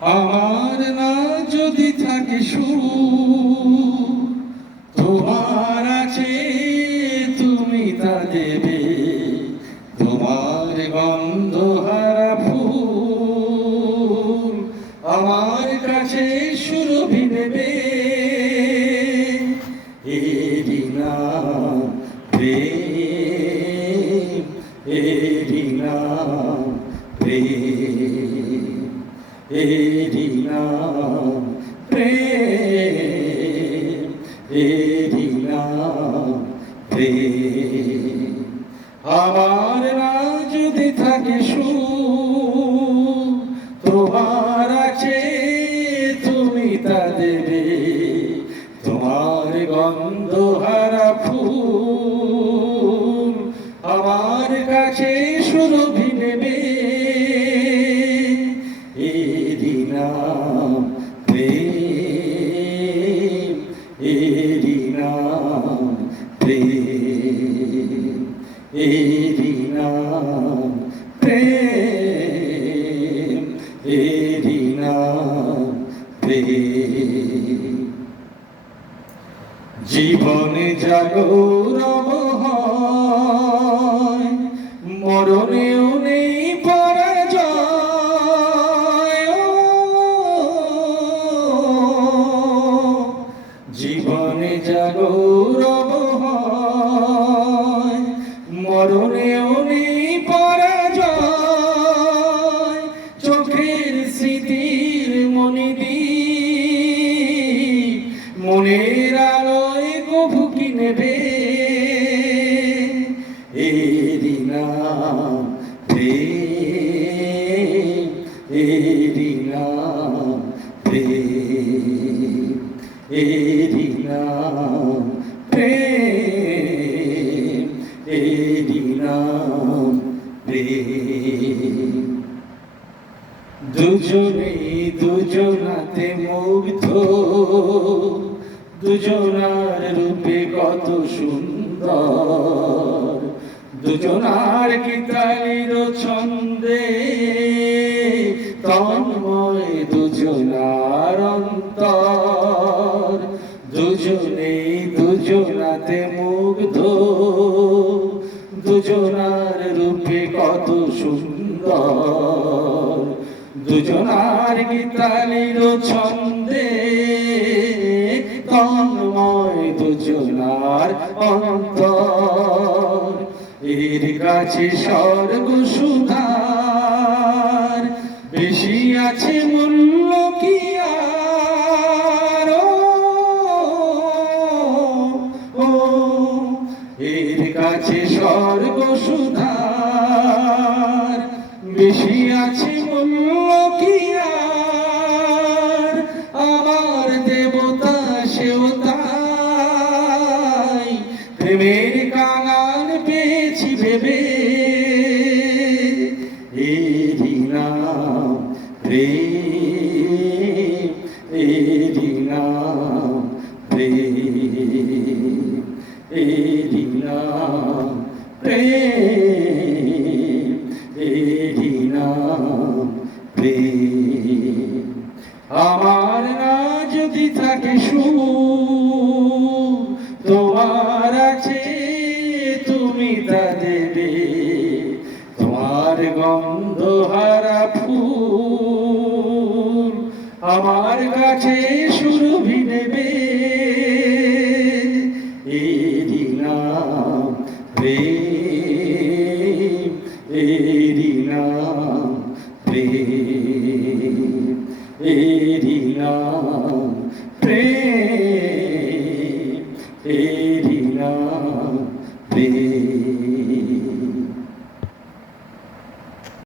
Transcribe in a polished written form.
আমার না যদি থাকে সুর, তোমার আছে তুমি তা দেবে। তোমার গন্ধহারা ফুল আমার কাছে সুরভি দেবে। এরি নাম প্রেম, এরি নাম প্রেম, এরি নাম প্রেম, এরি নাম প্রেম। আমার না যদি থাকে সুর, তোমার আছে তুমি তা দেবে। তোমার গন্ধহারা ফুল আমার কাছে সুরভি নেবে। এরি নাম প্রেম, এরি নাম প্রেম, এরি নাম প্রেম, এরি নাম প্রেম। জীবনে জাগরব হয়, মরণেও নেই পরাজয়। জীবনে জাগরব হয়, মরণেও নেই পরাজয়। চোখের স্মৃতির মণিদ্বীপ মনের আলোয় গভুকি নেবে। এরি নাম প্রেম, এরি নাম প্রেম, এরি নাম প্রেম, এরি নাম প্রেম। দুজনে দুজনাতে মুগ্ধ, দুজনার রূপে কত সুন্দর। দুজনার গীতালির ছন্দে তন্ময় দুজনার অন্তর। দুজনে দুজনাতে মুগ্ধ, দুজনার রূপে কত সুন্দর। দুজনার গীতালির ছন্দে তন্ময় দুজনার অন্তর। এর কাছে স্বর্গ সুধার বেশি আছে মূল্য কি আর? এর কাছে স্বর্গ সুধার বেশি আছে মূল্য কি আর? আমার দেবতা সেও তাই প্রেমের কাঙাল পেয়েছি ভেবে। এরি নাম প্রেম, এরি নাম প্রেম, এরি নাম প্রেম, এরি নাম প্রেম। আমার না যদি থাকে সুর, তোমার আছে তুমি তা দেবে। তোমার গন্ধহারা ফুল আমার কাছে সুরভি নেবে। এরি নাম প্রেম, এরি নাম প্রেম, এরি নাম প্রেম,